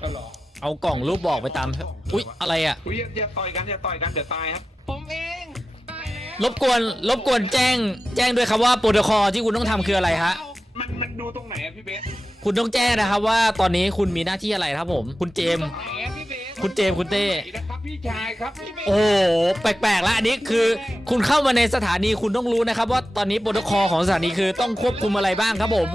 ก็หรอเอากล่องรูปบอกไปตาม อุ๊ย อะไรอะ อุ้ยอย่าอย่าต่อยกันอย่าต่อยกันเดี๋ยวตายครับผมเองตายแล้วรบกวน รบกวนแจ้ง แจ้งด้วยครับว่าโปรโตคอลที่คุณต้องทำคืออะไรฮะ มันมันดูตรงไหนอะพี่เบสคุณต้องแจ้งนะครับว่าตอนนี้คุณมีหน้าที่อะไรครับผม คุณเจมส์ ตรงไหนอะพี่เบสคุณเจมส์คุณเต้ ไหนนะครับพี่ชายครับพี่เบสโอ้โหแปลกๆแล้วอันนี้คือ คุณเข้ามาในสถานีคุณต้องรู้นะครับว่าตอนนี้โปรโตคอลของสถานีคือต้องควบคุมอะไรบ้างครับผม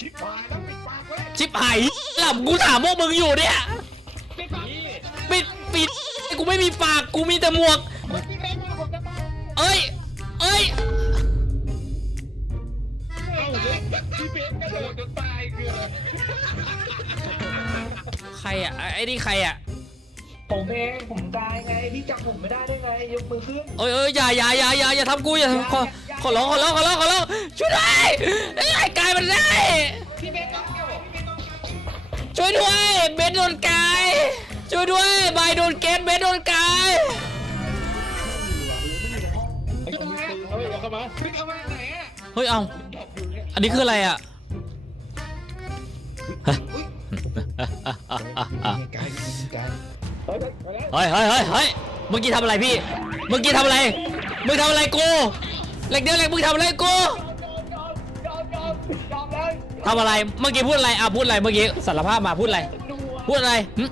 ชิบหายแล้วปิดปากไว้ ชิบหายหลับกูถามพวกมึงอยู่เนี่ยปิดปากนี่ปิดปิดกูไม่มีปากกูมีแต่หมวกพี่เบนมาผมจะตายเอ้ยเอ้ยเอ้าเดี๋ยวพี่เบสกระโดดจนตายคืออะไรใครอะไอ้นี่ใครอะผมเองผมตายไงพี่จำผมไม่ได้ได้ไงยกมือขึ้นเอ้ยเอ้ยอย่าอย่าอย่าอย่าอย่าทำกูอย่าทำขอขอร้องขอร้องขอร้องขอร้องช่วยด้วยไอ้ไอ้กายมันได้พี่เบน ช่วยด้วย เบสโดนกาย ช่วยด้วยบายโดนเกตเบสโดนกาย ไอ้คนมีปืนเฮ้ยเอาเข้ามาพี่เอามาไหนอะเฮ้ย เอา ตบอยู่เนี่ยอันนี้คืออะไรอะไกลไกลเฮ้ยเฮ้ยเฮ้ยเฮ้ยเฮ้ยเฮ้ยเมื่อกี้ทำอะไรพี่ เมื่อกี้ทำอะไร มึงทำอะไรกูเหล็กเดียวเหล็กมึงทำอะไรกู ยอมยอมยอมยอมแล้ว ทำอะไร เมื่อกี้พูดอะไรอะพูดอะไรเมื่อกี้สารภาพมาพูดอะไรดูพูดอะไรหึ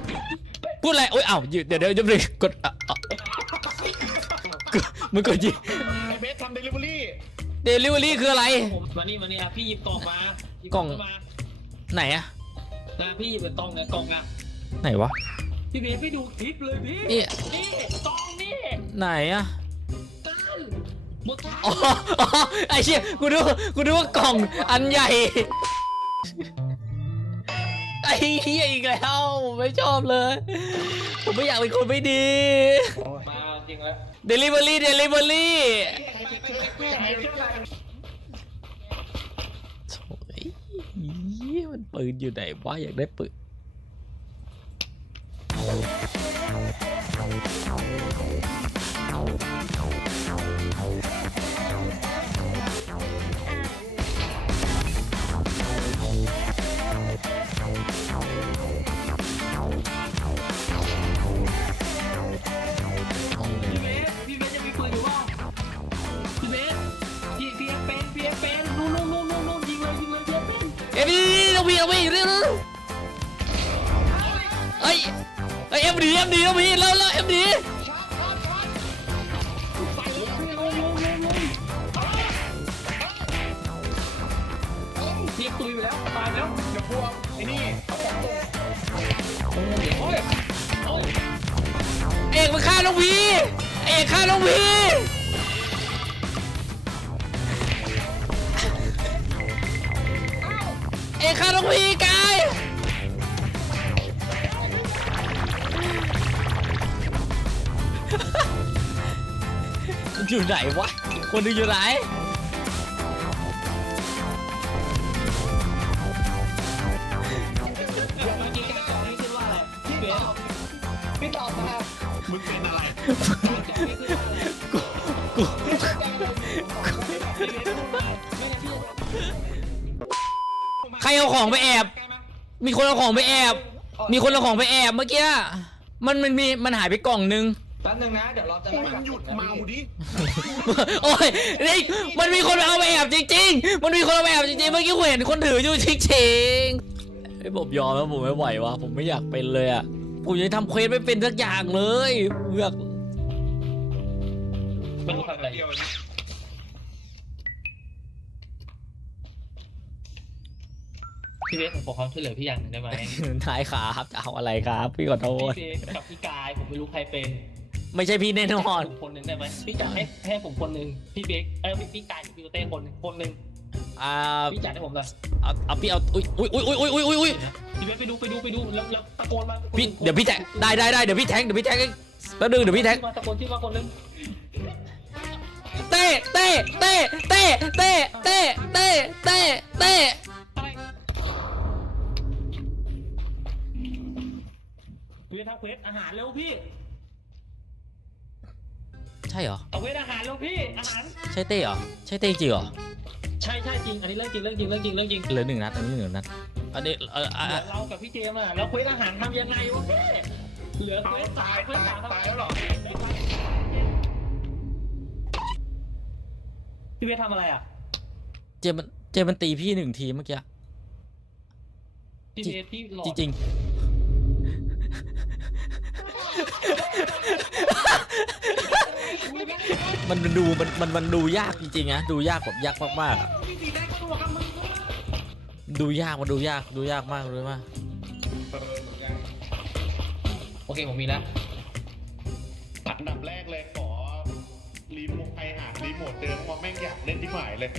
พูดอะไรโอ้ยเอ้าเดี๋ยวเดี๋ยวเดี๋ยวเดี๋ยวกดอะอะกดมึงกดยิงไอ้เบสทำเดลิเวอรี่เดลิเวอรี่คืออะไร ผมมานี่มานี่อะพี่หยิบกล่องมาหยิบกล่อง มาไหนอะนะพี่หยิบกล่องเนี่ยกล่องอะไหนวะพี่เบสพี่ดูคลิปเลยพี่นี่นี่กล่องนี่ไหนอะกันหมดกันอ๋ออ๋อไอ้เชี่ยกูดูกูดูว่ากล่องอันใหญ่ ไอ้เหี้ยอีกแล้ว ไม่ชอบเลย ผมไม่อยากเป็นคนไม่ดี มาจริงแล้วเดลิเวอรี่เดลิเวอรี่ใช้ชื่ออะไรโถ่เอ้ยมันปืนอยู่ไหนวะอยากได้ปืนพี่เเอ้ยเอ็มดีเอ็มดีเราวีเร็วเร็วเอ็มดีไปเลยพี่ลงลงลงลงเรียกตุยไปแล้วตายไปแล้วเดี๋ยวพวกไอ้นี่เอาของตกโอ้ยโอ้ยเอกมาฆ่าน้องวีเอกฆ่าน้องวีเอกฆ่าน้องวีก อยู่ไหนวะคนหนึงอยู่ไหนเมื่อกี้การกล่องนี้คิดว่าอะไรพี่เบสพี่ตอบมามึงเป็นอะไรใครเอาของไปแอบ มีคนเอาของไปแอบ มีคนเอาของไปแอบเมื่อกี้ มันมันมีมันหายไปกล่องนึงแป๊ บนึงนะ เดี๋ยวเราจะมึงหยุดเมาดิ โอ้ยนี่มันมีคนเอาไปแอบจริง ๆ มันมีคนเอาไปแอบจริงๆ เมื่อกี้กูเห็นคนถืออยู่จริงๆไอ้ยผมยอมแล้วผมไม่ไหววะผมไม่อยากเป็นเลยอะผมยังทำเควสไม่เป็นสักอย่างเลยผมอยากไม่รู้ทำอะไรเดียวพี่เบสผมขอความช่วยเหลือพี่อย่างหนึ่งได้ไหมนายครับจะเอาอะไรครับ พี่ขอโทพี่ษเบสกับพี่กายผมไม่รู้ใครเป็น ไม่ใช่พี่แน่นอน ผมคนหนึ่งได้ไหมพี่จัดให้ให้ผมคนหนึ่งพี่เบสเออพี่พี่กายกับพี่โตเต้คนหนึ่งคนหนึ่งอ่าพี่จัดให้ผมเลยเอาเอาพี่เอาอุ้ยอุ้ยอุ้ยอุ้ยอุ้ยอุ้ยอุ้ยพี่เบสไปดูไปดูไปดูแล้วแล้วตะโกนมาพี่เดี๋ยวพี่แทงได้ได้ได้เดี๋ยวพี่แทงเดี๋ยวพี่แทงแป๊บนึงเดี๋ยวพี่แทงมาตะโกนชื่อมาคนหนึ่งเต้เต้เต้เต้เต้เต้เต้เต้เต้อะไรพี่เบสทำเควสอาหารเร็วพี่ใช่เหรอ เอาเควสอาหารเร็วพี่ อาหาร ใช่เต้เหรอ ใช่เต้จริงเหรอ ใช่ใช่จริง อันนี้เรื่องจริงเรื่องจริงเรื่องจริงเรื่องจริงเหลือหนึ่งนัด อันนี้หนึ่งนัด อันนี้เอออะเหลือะอเรากับพี่เจมส์อะแล้วเควสอาหารทำยังไงวะพี่เหลือเควสสามเควสสามตายแล้วเหรอพี่เบสทำอะไรอะ เจมมันเจมมันตีพี่หนึ่งทีเมื่อกี้ พี่เบสพี่หลอจด ริงๆ มันดูมันมันมันดูยากจริงๆนะดูยากแบบยากมากๆอะพี่สีแดงก็ดูกับมึงดูยากมันดูยากดูยากมากเลยมากโอเคผมมีแล้วอันดับแรกเลยขอรีโมทไอหารีโมทเดิมว่าแม่งอยากเล่นที่หมายเลย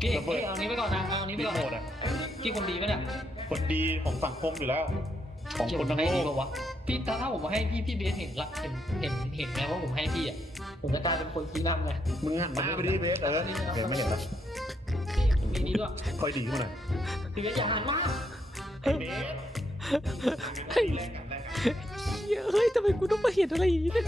พี่พี่เอาอันนี้ไปก่อนนะเอาอันนี้ไปรีก่อนโมทอะพี่คนดีไหมเนี่ย คนดีของสังคมอยู่แล้ว ของเกี่ยวคนกับทั้งให้โลดีกป่าวะ พี่ถ้าถ้าผมมาให้พี่พี่เบสเห็นละเห็นเห็นเห็นไหมว่าผมให้พี่อะผมจะกลายเป็นคนชี้นำไงมึงหันหน้าไปดิเบสเออเห็นไม่เห็นแล้วพี่มีนี้ด้วยค่อยดีขึ้นหน่อยพี่เบสอย่าหันมาไอ้เบสแรกกันแรกกันเฮ้ยทำไมกูต้องมาเห็นอะไรอย่างนี้เนี่ย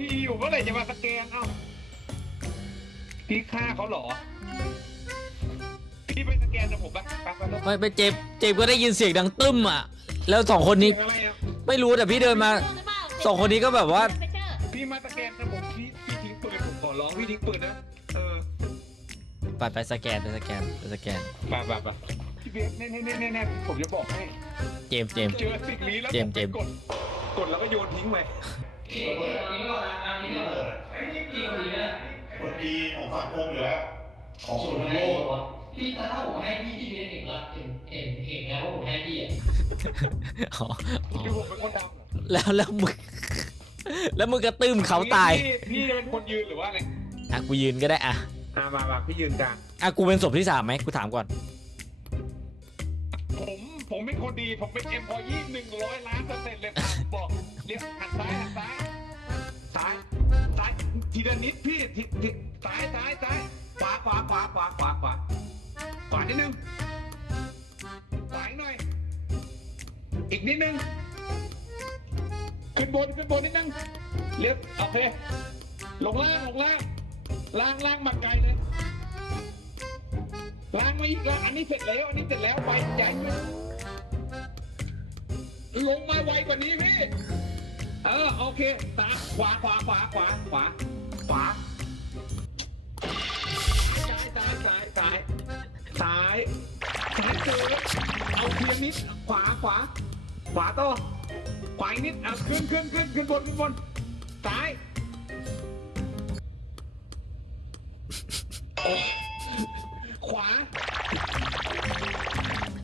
พีอยู่เมื่อไหร่จะมาสแกนเอ้าพี่ฆ่าเขาเหรอ พี่ไปสแกนกับผมปะไปไปแล้วไม่ไปเจมเจมก็ได้ยินเสียงดังตึ้มอะ แล้วสองคนนี้อะไรอะไม่รู้แต่พี่เดินมา สองคนนี้ก็แบบว่า พี่มาสแกนกับผมพี่พี่ทิ้งปืนผมขอร้องพี่ทิ้งปืนนะเออไปไปสแกนไปสแกนไปสแกนไปไปไปพี่เบสแน่แน่แน่แน่แน่ผมจะบอกให้เจมส์เจมส์ เจอสิ่งนี้แล้วเจมส์เจมส์ กดกดแล้วก็โยนทิ้งไป คนดีของสังคมอยู่แล้วของส่วนทั้งโลกพี่ถ้าผมให้พี่พี่เบสเห็นละเห็นเห็นเห็นแล้วว่าผมให้พี่อะอ๋ออ๋อคือผมเป็นคนดำเหรอแล้วแล้วมึงแล้วมึงก็ตื้มเขาตาย พี่พี่จะเป็นคนยืนหรือว่าอะไรอะกูยืนก็ได้อะอ่ามามาพี่ยืนกลางอะกูเป็นศพที่สามไหมกูถามก่อน ผมผมเป็นคนดีผมเป็นเอ็มพอยี่หนึ่งร้อยล้านเปอร์เซ็นต์เลยครับบอก ทีละนิดพี่ทีทีซ้ายซ้ายซ้ายขวาขวาขวาขวาขวาขวาขวานิดนึงขวาอีกหน่อย อีกนิดนึง ขึ้นบนขึ้นบนนิดนึงเลี้ยวโอเค ลงล่างลงล่าง ล่างล่างมาไกลเลยล่างมาอีกล่างอันนี้เสร็จแล้ว อันนี้เสร็จแล้วไปใหญ่ไหมลงมาไวกว่านี้พี่ เออ โอเคตาขวาขวาขวาขวาขวา ขวา ซ้ายซ้ายซ้ายซ้ายซ้ายซ้ายเจอเอาเพียงนิด ขวาขวา ขวาต่อขวาอีกนิดเอาขึ้นขึ้นขึ้นขึ้นบนขึ้นบนซ้ายโอ้ขวา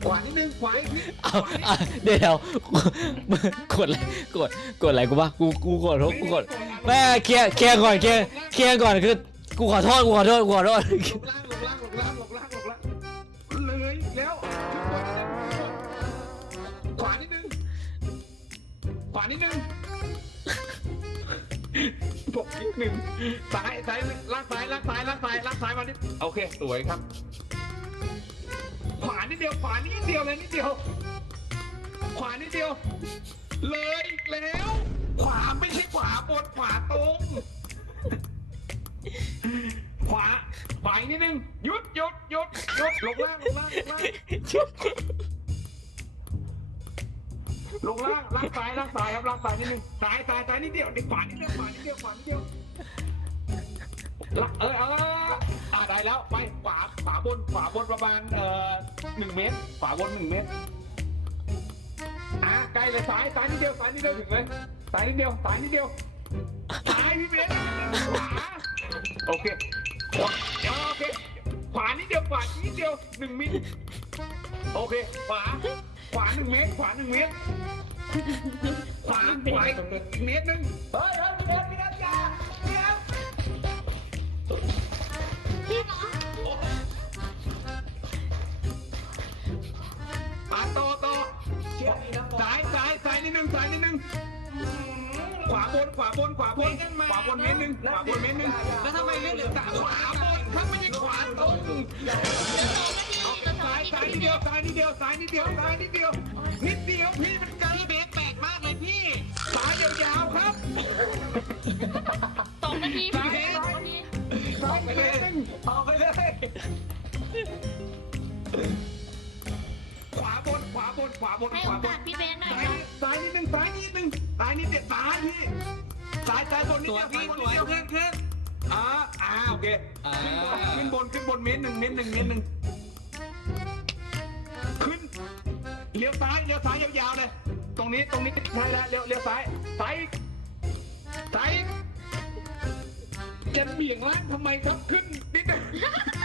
ขวานิดนึงขวาอีกนิดเอาขวานิดอะเดี๋ยวกดอะไรกดกดอะไรกูปะกูกูกดกูกด แม่เคลียร์เคลียร์ก่อนเคลียร์เคลียร์ก่อนคือกูขอโทษกูขอโทษกูขอโทษลงล่างลงล่างลงล่างลงล่างลงล่างเลยแล้วขวานิดนึงขวานิดนึงบอกนิดนึงซ้ายซ้ายลากซ้ายลากซ้ายลากซ้ายลากซ้ายมานิดโอเคสวยครับ ขวานิดเดียวขวานิดเดียวเลยนิดเดียว ขวานิดเดียว เลยแล้ว ขวาไม่ใช่ขวาบนขวาตรง ขวาขวาอีกนิดนึงหยุดหยุดหยุดหยุดลงล่างลงล่างลงล่างลงล่างล่างซ้ายล่างซ้ายครับล่างซ้ายนิดนึงซ้ายซ้ายซ้ายนิดเดียวนิดขวานิดเดียวขวานิดเดียวขวานิดเดียวละเออเอออ่าได้แล้วไปขวาขวาบนขวาบนประมาณเอ่อหนึ่งเมตรขวาบนหนึ่งเมตร อะใกล้เลยซ้ายซ้ายนิดเดียวซ้ายนิดเดียวถึงเลยซ้ายนิดเดียวซ้ายนิดเดียวซ้ายพี่เบสขวาโอเคขวาโอเคขวานิดเดียวขวานิดเดียวหนึ่งมิลโอเคขวาขวาหนึ่งเมตรขวาหนึ่งเมตรขวาขวาอีกเมตรหนึ่งเฮ้ยเฮ้ยพี่เบสพี่เบสอย่าพี่เบสอะต่อต่ สายสายสายนิดนึงสายนิดนึงขวาบนขวาบนขวาบนขวาบนเมตรหนึ่งขวาบนเมตรหนึ่งแล้วทำไมเลือกเหลือสามขวาบนถ้าไม่ใช่ขวาตรงเหลือสองนาทีเหลือสองซ้ายซ้ายนิดเดียวซ้ายนิดเดียวซ้ายนิดเดียวซ้ายนิดเดียวนิดเดียวพี่มันเกินพี่เบสแปลกมากเลยพี่ซ้ายยาวๆครับ บนขวาบนให้ขโอวาบกานสพี่เบสหน่อยซ้ายค่ะซ้ายนิดนึงซ้ายนิดนึงซ้ายนิดเดียวซ้ายพี่ซ้ายซ้ายบนนิดสวยเดียวพี่ซ้ายบนสนิดวยเดียวขึ้นขึ้นอ่าอ่าโอเคอ่าขึ้นบนขึ้นบนเมตรหนึ่งเมตรหนึ่งเมตรหนึ่งขึ้นเลี้ยวซ้ายเลี้ยวซ้ายยาวๆเลยตรงนี้ตรงนี้ใช่แล้วเลี้ยวเลี้ยวซ้ายซ้ายอีกซ้ายอีกจะเบี่ยงล่างทำไมครับขึ้นนิดนึง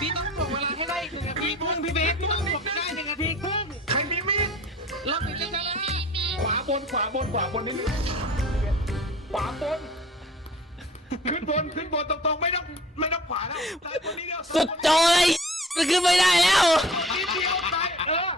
พี่ต้องบอกเวลาให้ได้อีกหนึ่งนาทีพุ่งพี่เบสพี่ต้องบอกให้ได้หนึ่งนาทีพุ่งใครมีมี ดรอบนี้เล่นกันแล้วขวาบนขวาบนขวาบนนิดนึงขวาบน ขึ้นบนขึ้นบนตรงๆไม่ต้องไม่ต้องขวาแล้วซ้ายบนนิดเดียวสุดจอเลยมันขึ้นไม่ได้แล้วนิดเดียวซ้ายเออ